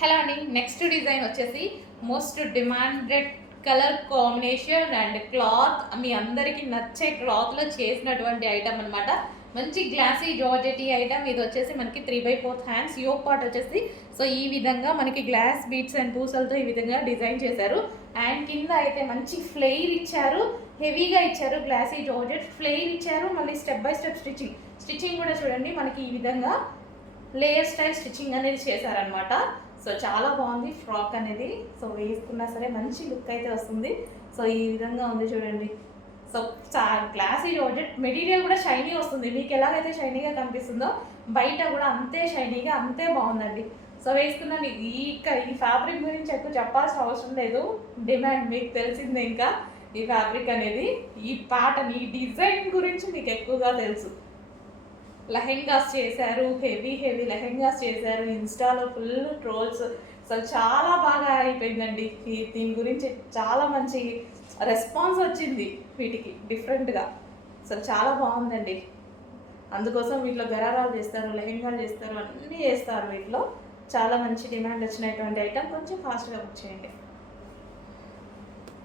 Hello అండి. Next design వచ్చేసి most demanded colour combination and cloth మీ అందరికీ నచ్చే క్లాత్లో చేసినటువంటి ఐటమ్ అనమాట. మంచి గ్లాసీ జార్జెటీ ఐటమ్. ఇది వచ్చేసి మనకి 3/4 హ్యాండ్స్ యోక్ పార్ట్ వచ్చేసి సో ఈ విధంగా మనకి గ్లాస్ బీట్స్ అండ్ పూసలతో ఈ విధంగా డిజైన్ చేశారు. అండ్ కింద అయితే మంచి ఫ్లెయిర్ ఇచ్చారు, హెవీగా ఇచ్చారు. గ్లాసీ జార్జెట్ ఫ్లెయిర్ ఇచ్చారు. మళ్ళీ స్టెప్ బై స్టెప్ స్టిచ్చింగ్ కూడా చూడండి మనకి ఈ విధంగా లేయర్ స్టైల్ స్టిచ్చింగ్ అనేది చేశారనమాట. సో చాలా బాగుంది ఫ్రాక్ అనేది. సో వేసుకున్నా సరే మంచి లుక్ అయితే వస్తుంది. సో ఈ విధంగా ఉంది చూడండి. సో గ్లాసీ జార్జెట్ మెటీరియల్ కూడా షైనీ వస్తుంది. మీకు ఎలాగైతే షైనీగా కనిపిస్తుందో బయట కూడా అంతే షైనీగా అంతే బాగుందండి. సో వేసుకున్నాను. ఈ ఫ్యాబ్రిక్ గురించి ఎక్కువ చెప్పాల్సిన అవసరం లేదు, డిమాండ్ మీకు తెలిసిందే. ఇంకా ఈ ఫ్యాబ్రిక్ అనేది, ఈ ప్యాటర్న్, ఈ డిజైన్ గురించి మీకు ఎక్కువగా తెలుసు. లెహెంగాస్ చేశారు, హెవీ లెహెంగాస్ చేశారు. ఇన్స్టాలో ఫుల్ ట్రోల్స్. అసలు చాలా బాగా అయిపోయిందండి. దీని గురించి చాలా మంచి రెస్పాన్స్ వచ్చింది వీటికి డిఫరెంట్గా. అసలు చాలా బాగుందండి. అందుకోసం వీటిలో గరారాలు చేస్తారు, లెహెంగాలు చేస్తారు, అన్నీ చేస్తారు వీటిలో. చాలా మంచి డిమాండ్ వచ్చినటువంటి ఐటమ్. కొంచెం ఫాస్ట్గా బుక్ చేయండి.